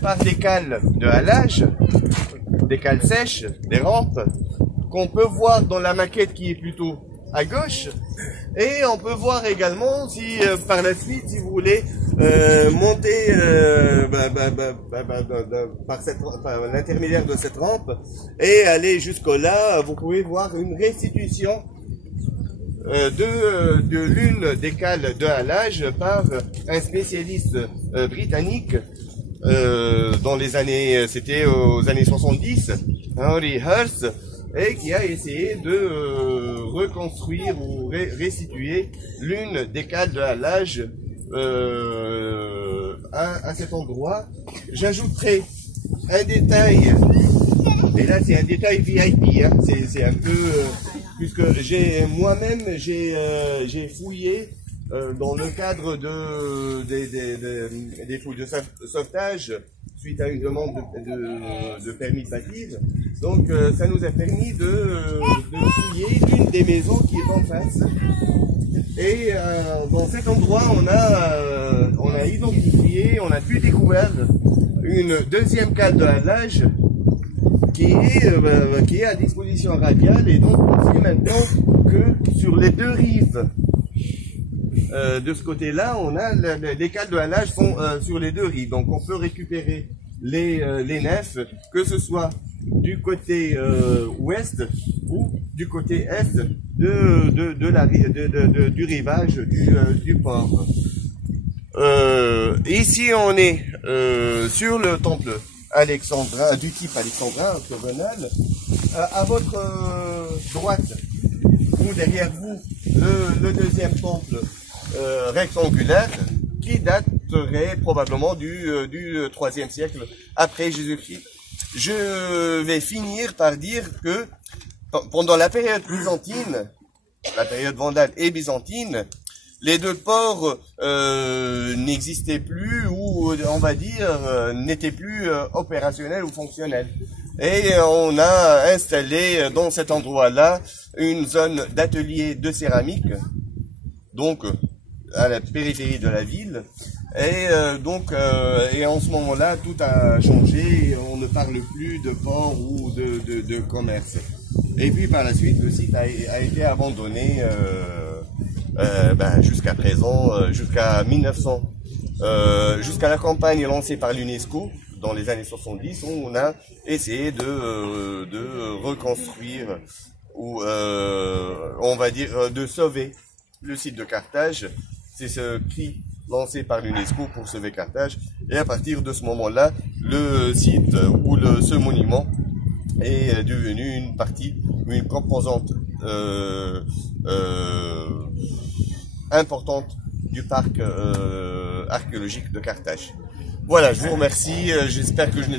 par des cales de halage, des cales sèches, des rampes, qu'on peut voir dans la maquette qui est plutôt à gauche. Et on peut voir également si par la suite, si vous voulez monter par l'intermédiaire de cette rampe et aller jusqu'au là, vous pouvez voir une restitution de l'une des cales de halage par un spécialiste britannique dans les années, c'était aux années 70, Henry Hurst, et qui a essayé de reconstruire ou restituer l'une des cales de halage à cet endroit. J'ajouterai un détail, et là c'est un détail VIP, hein, c'est un peu, puisque moi-même j'ai fouillé dans le cadre des fouilles de sauvetage suite à une demande de permis de bâtir. Donc ça nous a permis de fouiller l'une des maisons qui est en face. Et dans cet endroit, on a identifié, on a pu découvrir une deuxième cale de halage qui est à disposition radiale. Et donc on sait maintenant que sur les deux rives de ce côté-là, on a les cales de halage sont sur les deux rives. Donc on peut récupérer les nefs, que ce soit du côté ouest ou du côté est du rivage du port. Ici on est sur le temple alexandrin, du type alexandrin, octogonal. À votre droite ou derrière vous, le deuxième temple rectangulaire qui daterait probablement du 3e siècle après Jésus-Christ. Je vais finir par dire que pendant la période byzantine, la période vandale et byzantine, les deux ports n'existaient plus ou on va dire n'étaient plus opérationnels ou fonctionnels. Et on a installé dans cet endroit-là une zone d'atelier de céramique, donc à la périphérie de la ville. Et et en ce moment-là, tout a changé. On ne parle plus de port ou de commerce. Et puis par la suite, le site a été abandonné jusqu'à présent, jusqu'à 1900, jusqu'à la campagne lancée par l'UNESCO dans les années 70, où on a essayé de reconstruire ou on va dire de sauver le site de Carthage. C'est ce cri lancé par l'UNESCO pour sauver Carthage. Et à partir de ce moment-là, le site ou ce monument est devenu une partie, une composante importante du parc archéologique de Carthage. Voilà, je vous remercie. J'espère que je n'ai